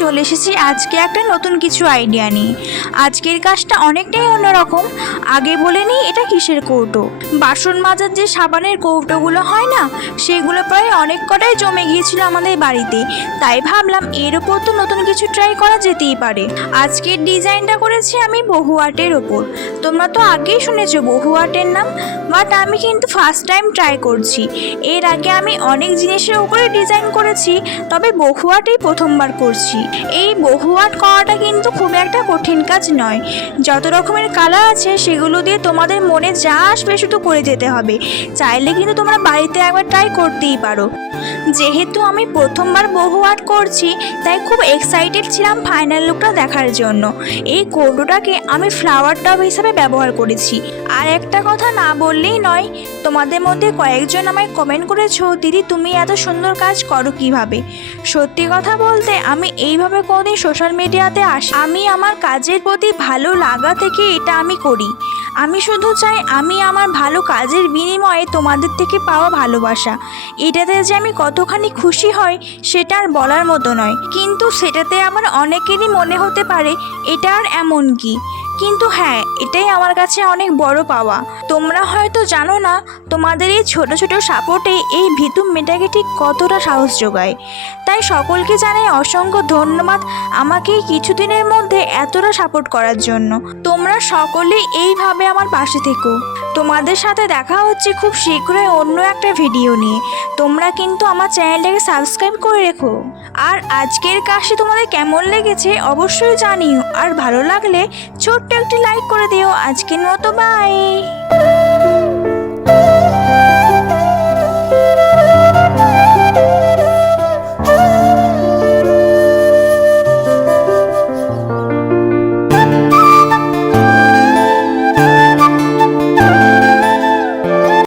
চলে এসেছি আজকে একটা নতুন কিছু আইডিয়া নিয়ে। আজকের কাজটা অনেকটাই অন্যরকম। আগে বলে নিই এটা কিসের কৌটো। বাসন মাজার যে সাবানের কৌটোগুলো হয় না, সেগুলো প্রায় অনেক কটাই জমে গিয়েছিল আমাদের বাড়িতে। তাই ভাবলাম এর ওপর তো নতুন কিছু ট্রাই করা যেতেই পারে। আজকের ডিজাইনটা করেছি আমি বহু আর্টের ওপর। তোমরা তো আগেই শুনেছো বহু আর্টের নাম, বাট আমি কিন্তু ফার্স্ট টাইম ট্রাই করছি। এর আগে আমি অনেক জিনিসের উপরে ডিজাইন করেছি, তবে বহু আর্টই প্রথমবার করছি। এই বহু আর্ট করাটা কিন্তু খুব একটা কঠিন কাজ নয়। যত রকমের কালার আছে সেগুলো দিয়ে তোমাদের মনে যা আসবে শুধু করে যেতে হবে। চাইলে কিন্তু তোমরা বাড়িতে একবার ট্রাই করতেই পারো। যেহেতু আমি প্রথমবার বহু আর্ট করছি, তাই খুব এক্সাইটেড ছিলাম ফাইনাল লুকটা দেখার জন্য। এই কৌটোটাকে আমি ফ্লাওয়ার টব হিসাবে ব্যবহার করেছি। আর একটা কথা না বললেই নয়, তোমাদের মধ্যে কয়েকজন আমায় কমেন্ট করেছো, দিদি তুমি এত সুন্দর কাজ করো কিভাবে। সত্যি কথা বলতে আমি এইভাবে কোনোদিন সোশ্যাল মিডিয়াতে আসি। আমি আমার কাজের প্রতি ভালো লাগা থেকে এটা আমি করি। আমি শুধু চাই আমি আমার ভালো কাজের বিনিময়ে তোমাদের থেকে পাওয়া ভালোবাসা। এটাতে যে আমি কতখানি খুশি হই সেটা আর বলার মতো নয়। কিন্তু সেটাতে আবার অনেকেরই মনে হতে পারে এটা আর এমন কি, কিন্তু হ্যাঁ, এটাই আমার কাছে অনেক বড় পাওয়া। তোমরা হয়তো জানো না, তোমাদের এই ছোট ছোট সাপোর্টে এই ভিতু মেয়েটাকে ঠিক কতটা সাহস যোগায়। তাই সকলকে জানাই অসংখ্য ধন্যবাদ আমাকে এই কিছুদিনের মধ্যে এতটা সাপোর্ট করার জন্য। তোমরা সকলেই এইভাবে আমার পাশে থেকো। তোমাদের সাথে দেখা হচ্ছে খুব শীঘ্রই অন্য একটা ভিডিও নিয়ে। তোমরা কিন্তু আমার চ্যানেলটাকে সাবস্ক্রাইব করে রেখো। আর আজকের কাজটি তোমাদের কেমন লেগেছে অবশ্যই জানিও। আর ভালো লাগলে ছোট্ট একটি লাইক করে দিও। আজকের মতো বাই।